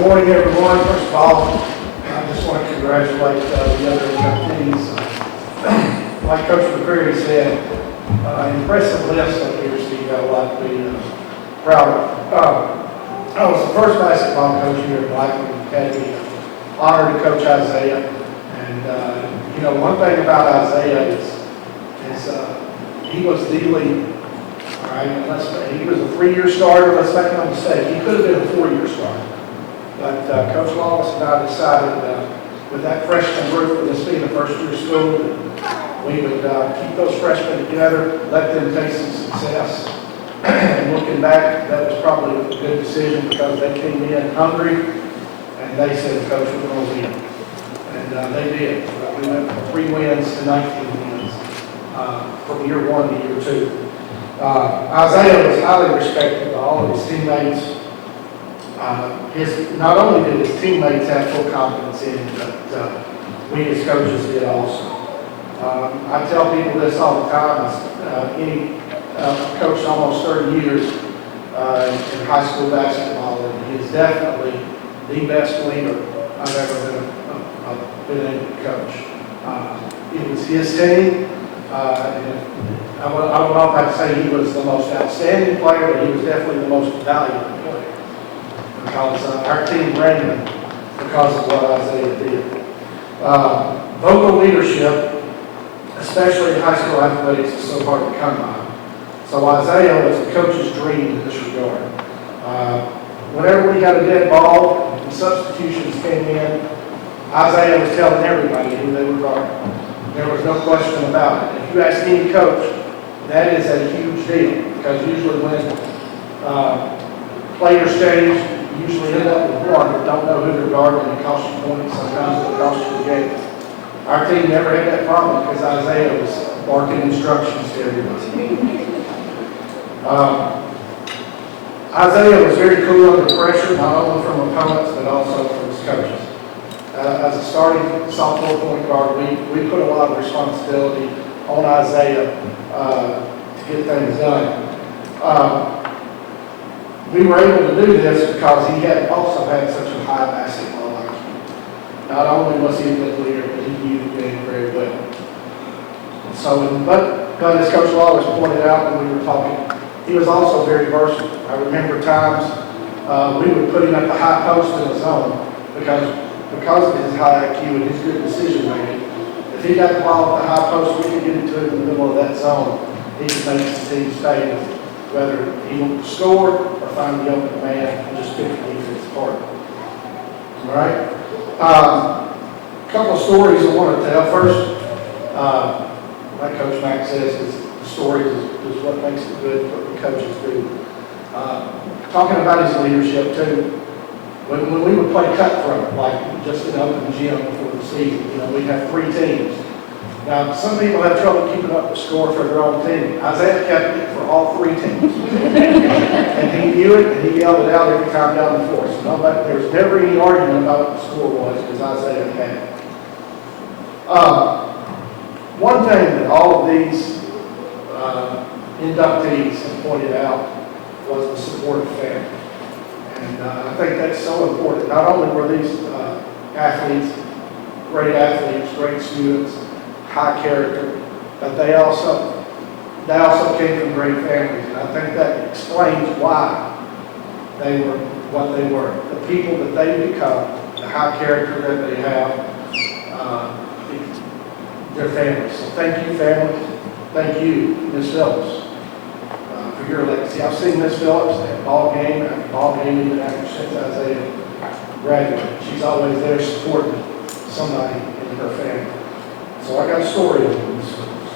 Good morning, everyone. First of all, I just want to congratulate the other inductees. Like Coach McCreary said, impressive list up here, so you got a lot to be proud of. I was the first basketball coach here at Blackman Academy. Honored to coach Isaiah. And, you know, one thing about Isaiah is he was the lead. All right, he was a 3-year starter. Let's make no mistake. He could have been a 4-year starter. But Coach Lawless and I decided with that freshman group, with this being the first year of school, we would keep those freshmen together, let them taste some success. And looking back, that was probably a good decision because they came in hungry and they said, Coach, we're going to win. And they did. We went from 3 wins to 19 wins from year 1 to year 2. Isaiah was highly respected by all of his teammates. Not only did his teammates have full confidence in him, but we as coaches did also. I tell people this all the time. Coached almost 30 years in high school basketball, and he is definitely the best leader I've ever been able to coach. It was his team. And I don't know if I'd say he was the most outstanding player, but he was definitely the most valuable player. Because our team ran him because of what Isaiah did. Vocal leadership, especially in high school athletics, is so hard to come by. So Isaiah was the coach's dream in this regard. Whenever we got a dead ball and substitutions came in, Isaiah was telling everybody who they were guarding. There was no question about it. If you ask any coach, that is a huge deal because usually when players change, you usually end up with one that don't know who they're guarding and it costs you points, sometimes it costs you the game. Our team never had that problem because Isaiah was barking instructions to everybody. Isaiah was very cool under pressure, not only from opponents but also from his coaches. As a starting sophomore point guard, we put a lot of responsibility on Isaiah to get things done. We were able to do this because he had also had such a high basketball IQ. Not only was he a good leader, but he knew the game very well. So, but as Coach Lawless pointed out when we were talking, he was also very versatile. I remember times we would put him at the high post in the zone because of his high IQ and his good decision making. If he got the ball at the high post, we could get it to him in the middle of that zone. He could make the team stay with it, whether he would score or find the open man and just pick the defense apart. All right? A couple of stories I want to tell. First, like Coach Mack says, the stories is what makes it good, what the coaches do. Talking about his leadership too. When we would play cutthroat, like just an open gym before the season, you know, we'd have 3 teams. Now, some people have trouble keeping up the score for their own team. Isaiah kept it for all 3 teams. And he knew it, and he yelled it out every time down the floor. So there was never any argument about what the score was, because Isaiah had it. One thing that all of these inductees have pointed out was the support of family. And I think that's so important. Not only were these athletes, great students, high character, but they also came from great families. And I think that explains why they were what they were. The people that they become, the high character that they have, their families. So thank you, family. Thank you, Ms. Phillips. For your legacy. I've seen Miss Phillips at ball game after ball game, even after since Isaiah graduated. She's always there supporting somebody in her family. So I got a story of Miss Phillips.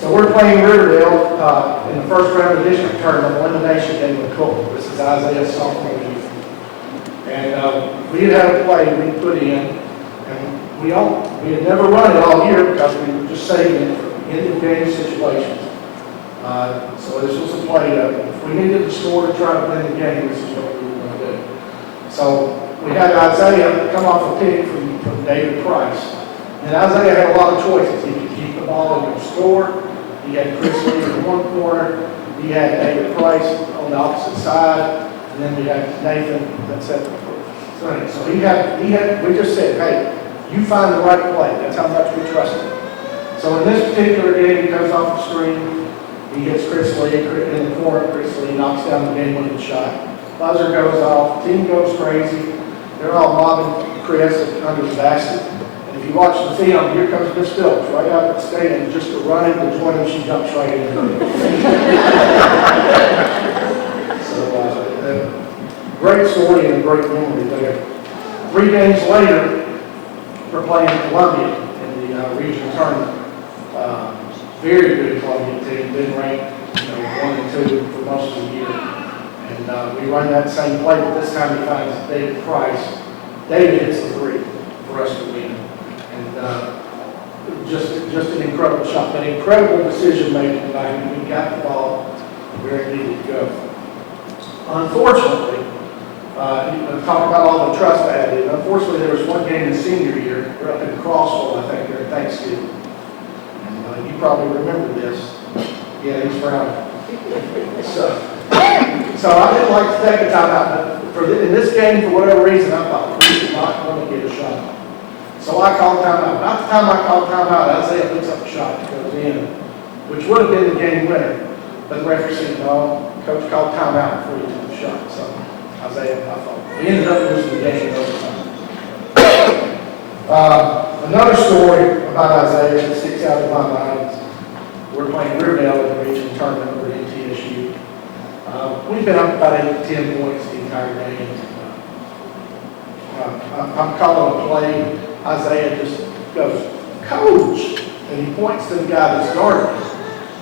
So we're playing Riverdale in the first round of the district tournament, elimination game with Cook. This is Isaiah's sophomore year. And we had a play we put in, and we had never run it all year because we were just saving it for end-of-game situations. So this was a play if we needed to score to try to win the game, this is what we were going to do. So we had Isaiah come off a pick from David Price. And Isaiah had a lot of choices. He could keep the ball and score. He had Chris Lee in one corner. He had David Price on the opposite side. And then we had Nathan that said, so we just said, hey, you find the right play. That's how much we trust him. So in this particular game, he goes off the screen. He hits Chris Lee in the corner. Chris Lee knocks down the game-winning shot. Buzzer goes off. Team goes crazy. They're all mobbing Chris under the basket. And if you watch the film, here comes Miss Phillips right out of the stadium just to run into join him. She jumps right in. So, great story and a great memory there. 3 games later, we're playing Columbia in the regional tournament. Very good Columbia team, been ranked 1 and 2 for most of the year. And we run that same play, but this time he finds David Price. David hits the 3 for us to win. And just an incredible shot, but incredible decision making by him. We got the ball where it needed to go. Unfortunately, talk about all the trust added. Unfortunately, there was one game in senior year. We're up in Crossville, I think, during Thanksgiving. And you probably remember this. Yeah, he's frowning. So I didn't like to take a timeout, but in this game, for whatever reason, I thought we were not going to get a shot. So I called timeout. About the time I called timeout, Isaiah picks up a shot that goes in, which would have been the game winner. But the referee said, no, coach called timeout before you took the shot. So Isaiah, I thought. We ended up losing the game in overtime. Another story about Isaiah that sticks out in my mind is we're playing Riverdale in the regional tournament over at TSU. We've been up about 8 to 10 points the entire game. I'm calling a play. Isaiah just goes, "Coach!" And he points to the guy that's guarding him.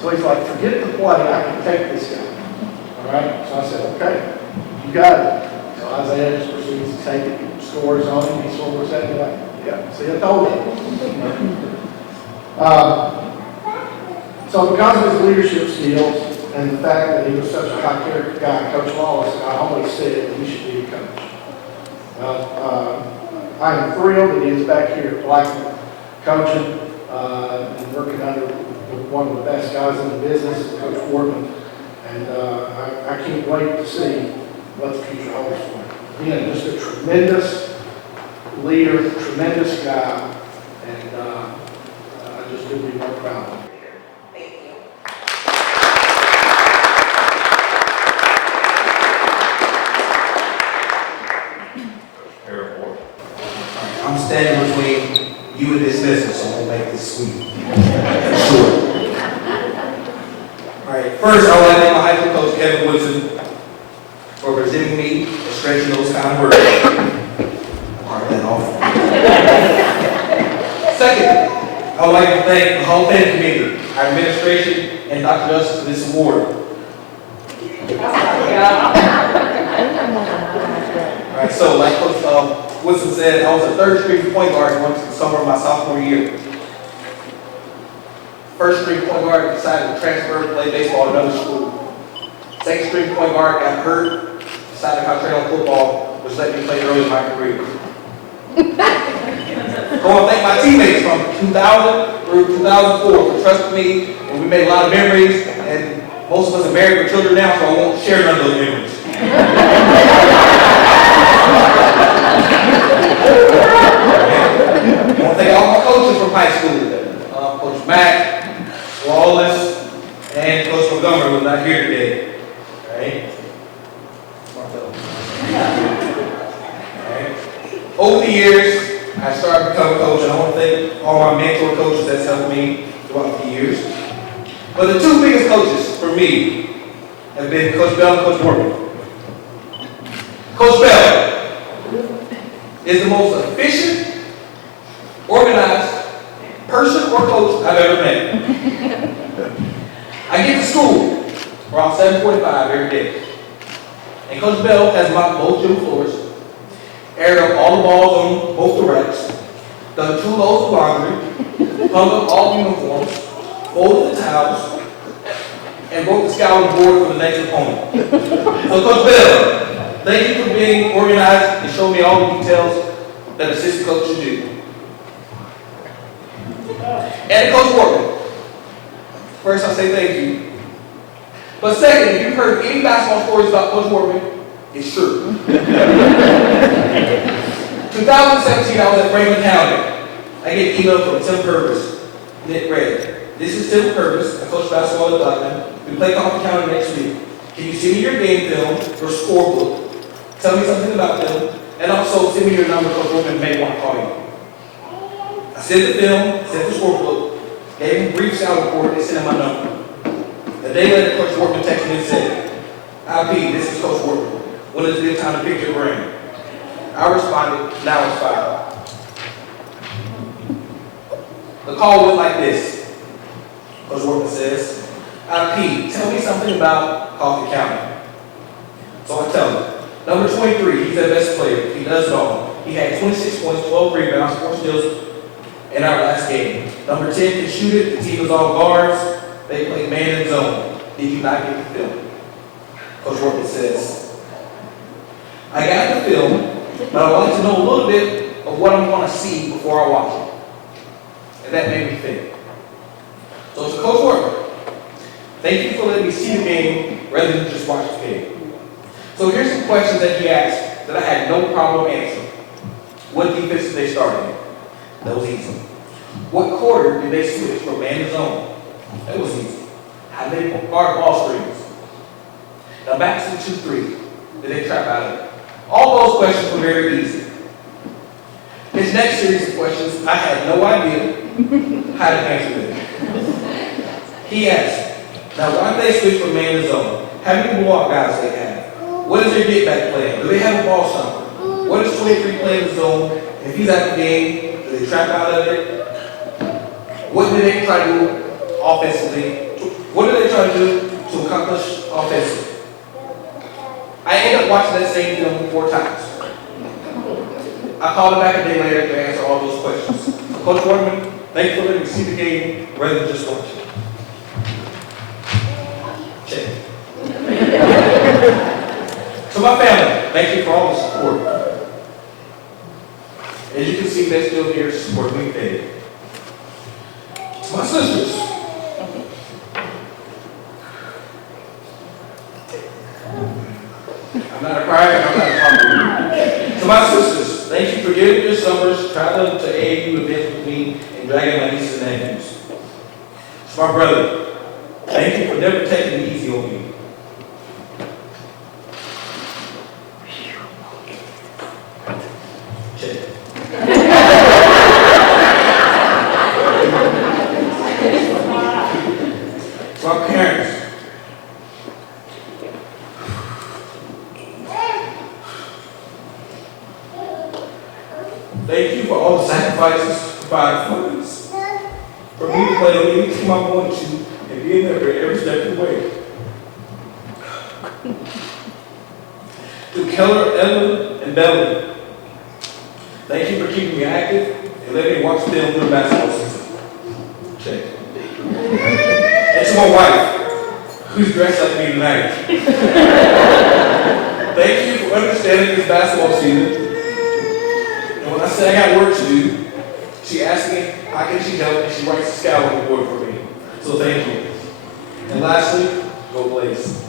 So he's like, "Forget the play. I can take this guy." All right? So I said, "Okay, you got it." So Isaiah just proceeds to take it, scores on him. He scores that. Like, yeah, see, I told him. So because of his leadership skills and the fact that he was such a high character guy, Coach Wallace, I always said that he should be a coach. I am thrilled that he is back here at Blackman coaching and working under one of the best guys in the business, Coach Wardman. And I can't wait to see what the future holds for him. Again, just a tremendous leader, tremendous guy, and I just couldn't be more proud of him. I'm standing between you and dismissal, so I'm going to make this sweet. Sure. All right, first I would like to thank my high school coach, Kevin Woodson, for presenting me and stretching those kind of words. Mark that off. Second, I would like to thank the Hall of Fame Committee, our administration, and Dr. Justice for this award. All right, so like Coach Woodson said, I was a third string point guard once in the summer of my sophomore year. First string point guard decided to transfer to play baseball at another school. Second string point guard got hurt, decided to concentrate on football, which let me play early in my career. I want to thank my teammates from 2000 through 2004 for trusting me, and we made a lot of memories, and most of us are married with children now, so I won't share none of those memories. I want to thank all my coaches from high school. Coach Mack, Wallace, and Coach Montgomery was not here today. Right? Right? Over the years, I started to become a coach, and I want to thank all my mentor coaches that's helped me throughout the years. But the two biggest coaches for me have been Coach Bell and Coach Morgan. Coach Bell is the most efficient, organized person or coach I've ever met. I get to school around 7:45 every day. And Coach Bell has mopped both gym floors, aired up all the balls on both the racks, done 2 loads of laundry, hung up all uniforms, folded the towels, and broke the scouting board for the next opponent. So Coach Bell, thank you for being organized and showing me all the details that an assistant coach should do. And Coach Wardman, first I say thank you. But second, if you've heard any basketball stories about Coach Wardman, It's true. 2017, I was at Franklin County. I get an email from Tim Purvis. Nick read, "This is Tim Purvis. I coach basketball at Blackman. We play Coffee County next week. Can you send me your game film, your scorebook, tell me something about them, and also send me your number because women may want to call you." I sent the film, sent the scorebook, gave him a brief scout report, and sent him my number. A day later, Coach Workman texted me and said, "IP, this is Coach Workman. When is a good time to pick your brain?" I responded, "Now it's 5." The call went like this. Coach Workman says, "IP, tell me something about Coffee County." So I tell him, "Number 23, he's their best player. He does it all. He had 26 points, 12 rebounds, 4 steals in our last game. Number 10 can shoot it. The team is all guards. They play man and zone. Did you not get the film?" Coach Workman says, "I got the film, but I'd like to know a little bit of what I'm going to see before I watch it." And that made me think. So to Coach Workman, thank you for letting me see the game rather than just watch the game. So here's some questions that he asked that I had no problem answering. What defense did they start in? That was easy. What quarter did they switch from man to zone? That was easy. How did they guard ball screens? Now back to the 2-3. Did they trap out of it? All those questions were very easy. His next series of questions, I had no idea how to answer them. He asked, "Now why did they switch from man to zone? How many blowout guys they have? What is their get back plan? Do they have a ball stopper? What is 23 playing the zone? If he's at the game, do they trap out of it? What do they try to do offensively? What do they try to do to accomplish offensively?" I ended up watching that same film 4 times. I called him back a day later to answer all those questions. Coach Workman, thank you for letting me see the game rather than just watch it. Check. To my family, thank you for all the support. As you can see, they're still here to support me today. To my sisters, I'm not a crier, I'm not a talker. To my sisters, thank you for giving your summers, traveling to AAU events with me, and dragging my nieces and nephews. To my brother, thank you for never taking it easy on me. Check. To my parents, thank you for all the sacrifices, providing funds, for me to play on any team I wanted to, and being there for every step of the way. To Keller, Ellen, and Bellamy, thank you for keeping me active and letting me watch film through the basketball season. Check. And to my wife, who's dressed like me tonight. Thank you for understanding this basketball season. When I say I got work to do, she asked me how can she help, and she writes a scouting report for me. So thank you. And lastly, go Blaze.